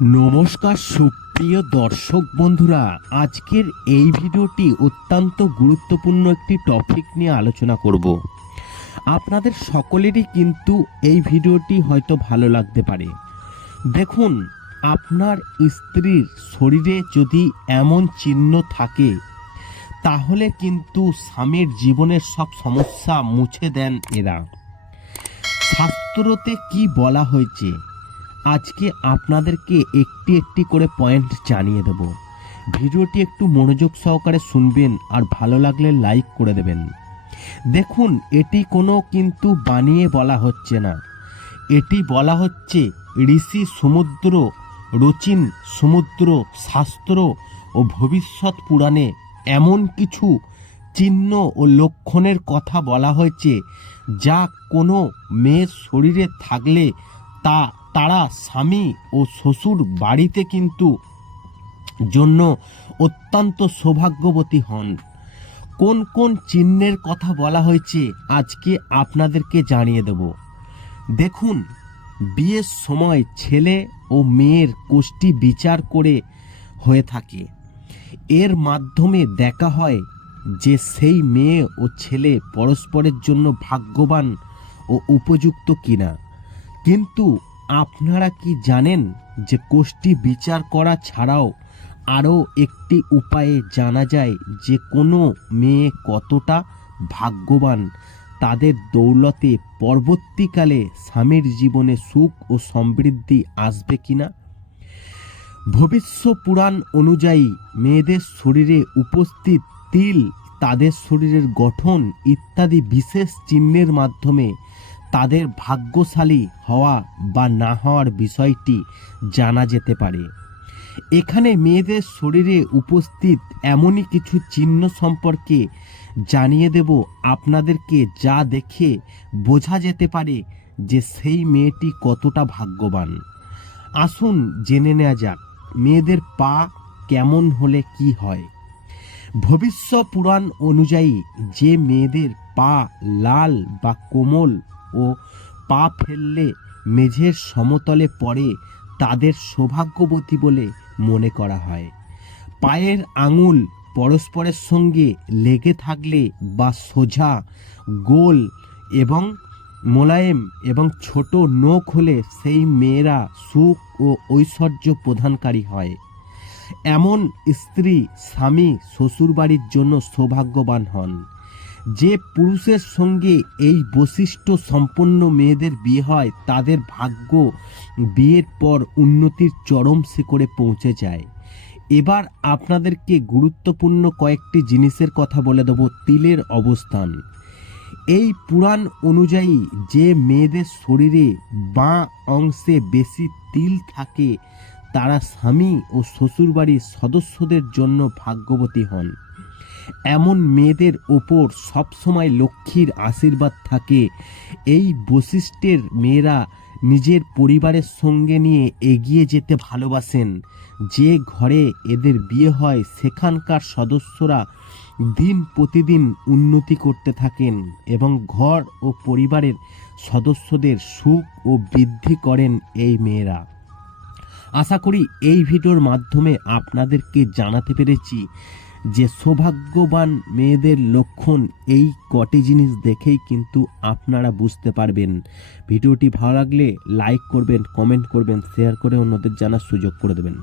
নমস্কার, সুপ্রিয় দর্শক বন্ধুরা। আজকের এই ভিডিওটি অত্যন্ত গুরুত্বপূর্ণ একটি টপিক নিয়ে আলোচনা করব। আপনাদের সকলেরই কিন্তু এই ভিডিওটি হয়তো ভালো লাগতে পারে। দেখুন, আপনার স্ত্রীর শরীরে যদি এমন চিহ্ন থাকে, তাহলে কিন্তু স্বামীর জীবনের সব সমস্যা মুছে দেন এরা। শাস্ত্রতে কি বলা হয়েছে? আজকে আপনাদেরকে একটি একটি করে পয়েন্ট জানিয়ে দেব। ভিডিওটি একটু মনোযোগ সহকারে শুনবেন আর ভালো লাগলে লাইক করে দেবেন। দেখুন, এটি কোনো কিন্তু বানিয়ে বলা হচ্ছে না। এটি বলা হচ্ছে ঋষি সমুদ্র, রচিন সমুদ্র, শাস্ত্র ও ভবিষ্যৎ পুরাণে এমন কিছু চিহ্ন ও লক্ষণের কথা বলা হয়েছে যা কোনো মেয়ের শরীরে থাকলে তা তারা স্বামী ও শ্বশুর বাড়িতে কিন্তু জন্য অত্যন্ত সৌভাগ্যবতী হন। কোন কোন চিহ্নের কথা বলা হয়েছে আজকে আপনাদেরকে জানিয়ে দেব। দেখুন, বিয়ের সময় ছেলে ও মেয়ের কোষ্ঠী বিচার করে হয়ে থাকে। এর মাধ্যমে দেখা হয় যে সেই মেয়ে ও ছেলে পরস্পরের জন্য ভাগ্যবান ও উপযুক্ত কিনা। কিন্তু আপনারা কি জানেন যে কোষ্ঠী বিচার করা ছাড়াও আরও একটি উপায়ে জানা যায় যে কোনো মেয়ে কতটা ভাগ্যবান? তাদের দৌলতে পরবর্তীকালে স্বামীর জীবনে সুখ ও সমৃদ্ধি আসবে কিনা? ভবিষ্য পুরাণ অনুযায়ী মেয়েদের শরীরে উপস্থিত তিল, তাদের শরীরের গঠন ইত্যাদি বিশেষ চিহ্নের মাধ্যমে তাদের ভাগ্যশালী হওয়া বা না হওয়ার বিষয়টি জানা যেতে পারে। এখানে মেয়েদের শরীরে উপস্থিত এমনই কিছু চিহ্ন সম্পর্কে জানিয়ে দেব আপনাদেরকে যা দেখে বোঝা যেতে পারে যে সেই মেয়েটি কতটা ভাগ্যবান। আসুন জেনে নেওয়া যাক, মেয়েদের পা কেমন হলে কি হয়? ভবিষ্য পুরাণ অনুযায়ী যে মেয়েদের পা লাল বা কোমল ও পা ফেললে মেঝের সমতলে পড়ে তাদের সৌভাগ্যবতী বলে মনে করা হয়। পায়ের আঙুল পরস্পরের সঙ্গে লেগে থাকলে বা সোজা, গোল এবং মোলায়েম এবং ছোট নখ হলে সেই মেয়েরা সুখ ও ঐশ্বর্য প্রদানকারী হয়। এমন স্ত্রী, স্বামী, শ্বশুরবাড়ির জন্য সৌভাগ্যবান হন। যে পুরুষের সঙ্গে এই বৈশিষ্ট্য সম্পন্ন মেয়েদের বিয়ে হয়, তাদের ভাগ্য বিয়ের পর উন্নতির চরম শিখরে পৌঁছে যায়। এবার আপনাদেরকে গুরুত্বপূর্ণ কয়েকটি জিনিসের কথা বলে দেব তিলের অবস্থান। এই পুরাণ অনুযায়ী যে মেয়েদের শরীরে বাঁ অংশে বেশি তিল থাকে, তারা স্বামী ও শ্বশুরবাড়ির সদস্যদের জন্য ভাগ্যবতী হন। এমন মেয়েদের ওপর সবসময় লক্ষ্মীর আশীর্বাদ থাকে। এই বৈশিষ্ট্যের মেয়েরা নিজের পরিবারের সঙ্গে নিয়ে এগিয়ে যেতে ভালোবাসেন। যে ঘরে এদের বিয়ে হয়, সেখানকার সদস্যরা দিন প্রতিদিন উন্নতি করতে থাকেন এবং ঘর ও পরিবারের সদস্যদের সুখ ও বৃদ্ধি করেন এই মেয়েরা। আশা করি এই ভিডিওর মাধ্যমে আপনাদেরকে জানাতে পেরেছি যে সৌভাগ্যবান মেয়েদের লক্ষণ এই কটি জিনিস দেখেই কিন্তু আপনারা বুঝতে পারবেন। ভিডিওটি ভালো লাগলে লাইক করবেন, কমেন্ট করবেন, শেয়ার করে অন্যদের জানার সুযোগ করে দেবেন।